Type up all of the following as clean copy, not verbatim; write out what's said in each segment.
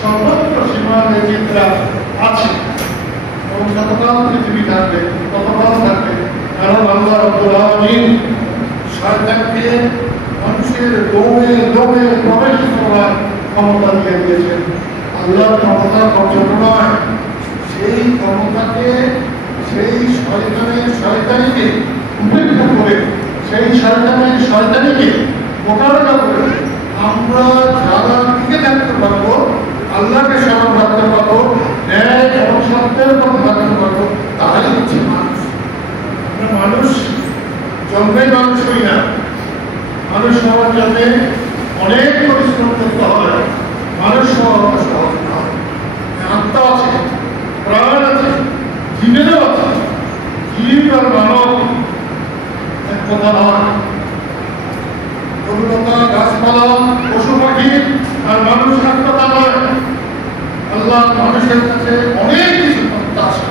সর্বত্র সীমানের চিত্রা আছে এবং যতকাল পৃথিবী থাকবে ততকাল থাকবে। কারণ আল্লাহ রাব্বুল আলামিন শয়তানকে মানুষের দৌড়ে দৌড়ে প্রবেশ করার ক্ষমতা দিয়ে দিয়েছেন। আল্লাহর ক্ষমতা কখনো নয়, সেই ক্ষমতাকে সেই শয়তানিকে উপেক্ষা করে, সেই শয়তানিকে মোকাবেলা করে আমরা যারা টিকে থাকতে পারবো, আল্লাহকে স্মরণ রাখতে পারবো, ন্যায় এবং সত্যের পথ রাখতে পারবো, তাই হচ্ছে মানুষ। মানুষ জন্মে মানুষ হই না, মানুষ হওয়ার জন্য অনেক পরিশ্রম করতে হবে। মানুষ হওয়া সহজ নয়। আত্মা আছে, প্রাণ আছে, জীবেরও আছে। জীব আর মানব এক কথা নয়। তরুণতা, গাছপালা, পশু পাখি আর মানুষ এক কথা নয়। আল্লাহ মানুষের কাছে অনেক কিছু প্রত্যাশা,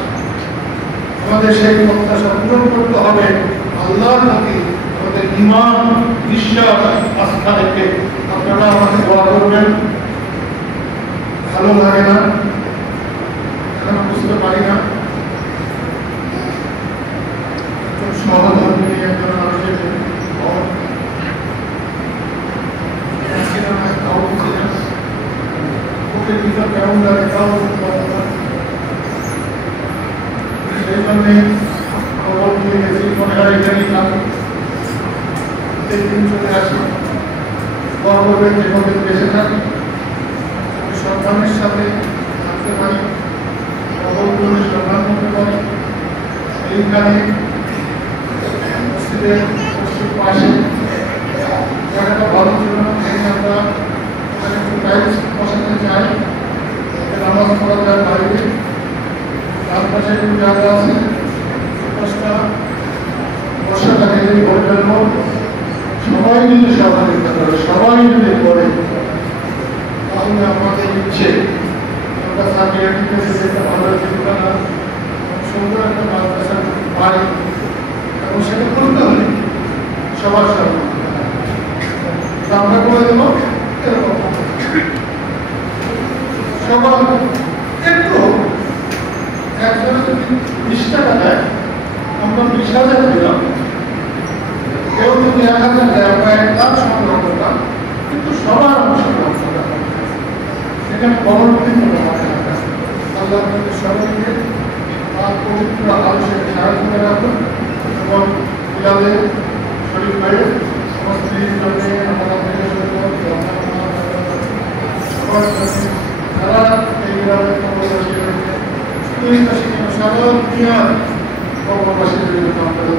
আমাদের সেই প্রত্যাশা পূরণ করতে হবে। আল্লাহর প্রতি আমাদের ঈমান, বিশ্বাস, আস্থা রেখে আপনারা আমাকে দোয়া করবেন। ভালো লাগে না, এখন বুঝতে পারি না, সহধর্মী একজন মানুষের কেমন লাগে তাও সেই জন্যে খবর দিয়ে গেছি, মনে হয় এখানেই কাজ দিন চলে আসি। দোয়া করবেন যে কবে বেঁচে থাকি, সম্মানের সাথে থাকতে পারি, খবর করে সম্মান করতে পারি। এইখানে মসজিদের পাশে জায়গাটা ভালো ছিল, আমরা একটু টাইলস বসাতে চাই, নামাজ পড়া যায় বাইরে। তার পাশে একটু জায়গা আছে, পাঁচটা বসা থাকে ওই জন্য সবাই যদি সহযোগিতা করে, সবাই যদি করে, তাহলে আমাদের ইচ্ছে আমরা সার্টিফিকেট একটা ভালো জীবিকা না সুন্দর একটা মাদ্রাসা পারি, এবং সেটা করতে হবে সবার সামনে। আমরা করে দেবো এরকম সবার একটু একজনে যদি 20 টাকা দেয়, আমরা 20,000 দিলাম। কেউ যদি 1,000 দেয়, আমরা 1 লাখ সংগ্রহ করলাম, কিন্তু সবার অংশগ্রহণ করলাম। এখানে পরবর্তী কোনো মানে না। আল্লাহ আপনাদের সবাইকে তার পবিত্র আলোচনায় সাহায্য করে রাখুন এবং বিলালে শরীফ ভাইয়ের সমস্ত যারা এই গ্রামের কর্মবাসী রয়েছে, সারা দুনিয়ার কর্মবাসীদের জন্য আপনাদের